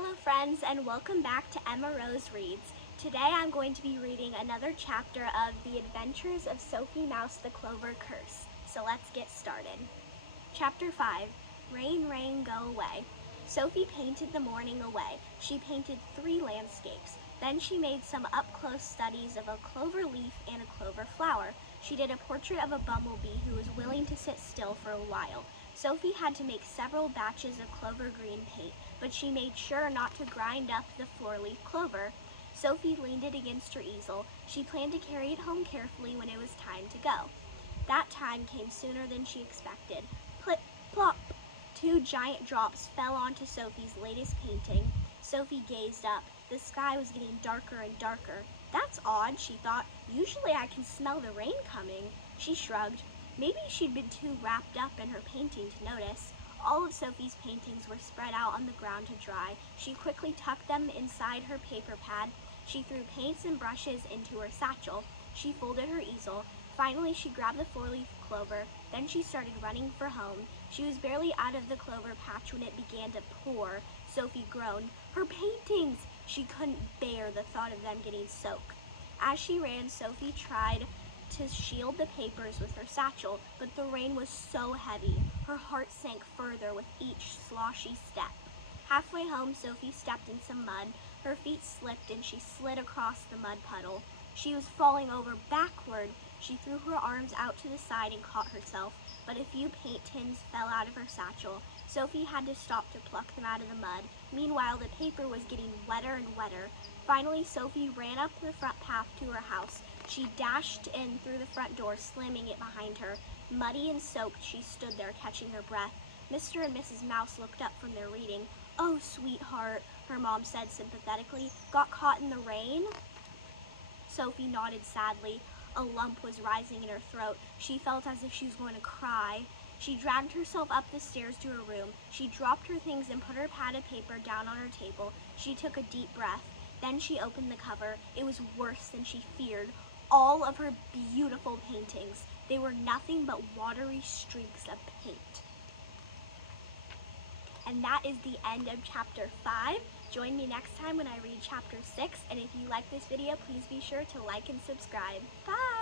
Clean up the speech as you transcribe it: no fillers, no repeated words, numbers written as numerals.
Hello friends, and welcome back to Emma Rose Reads. Today I'm going to be reading another chapter of The Adventures of Sophie Mouse the Clover Curse. So let's get started. Chapter 5, Rain, Rain, Go Away. Sophie painted the morning away. She painted 3 landscapes. Then she made some up-close studies of a clover leaf and a clover flower. She did a portrait of a bumblebee who was willing to sit still for a while. Sophie had to make several batches of clover green paint, but she made sure not to grind up the floor-leaf clover. Sophie leaned it against her easel. She planned to carry it home carefully when it was time to go. That time came sooner than she expected. Plip, plop! 2 giant drops fell onto Sophie's latest painting. Sophie gazed up. The sky was getting darker and darker. That's odd, she thought. Usually I can smell the rain coming. She shrugged. Maybe she'd been too wrapped up in her painting to notice. All of Sophie's paintings were spread out on the ground to dry. She quickly tucked them inside her paper pad. She threw paints and brushes into her satchel. She folded her easel. Finally, she grabbed the 4-leaf clover. Then she started running for home. She was barely out of the clover patch when it began to pour. Sophie groaned. Her paintings! She couldn't bear the thought of them getting soaked. As she ran, Sophie tried to shield the papers with her satchel, but the rain was so heavy. Her heart sank further with each sloshy step. Halfway home, Sophie stepped in some mud. Her feet slipped and she slid across the mud puddle. She was falling over backward. She threw her arms out to the side and caught herself, but a few paint tins fell out of her satchel. Sophie had to stop to pluck them out of the mud. Meanwhile, the paper was getting wetter and wetter. Finally, Sophie ran up the front path to her house. She dashed in through the front door, slamming it behind her. Muddy and soaked, she stood there, catching her breath. Mr. and Mrs. Mouse looked up from their reading. "Oh, sweetheart," her mom said sympathetically. "Got caught in the rain?" Sophie nodded sadly. A lump was rising in her throat. She felt as if she was going to cry. She dragged herself up the stairs to her room. She dropped her things and put her pad of paper down on her table. She took a deep breath. Then she opened the cover. It was worse than she feared. All of her beautiful paintings. They were nothing but watery streaks of paint. And that is the end of chapter 5. Join me next time when I read chapter 6. And if you like this video, please be sure to like and subscribe. Bye!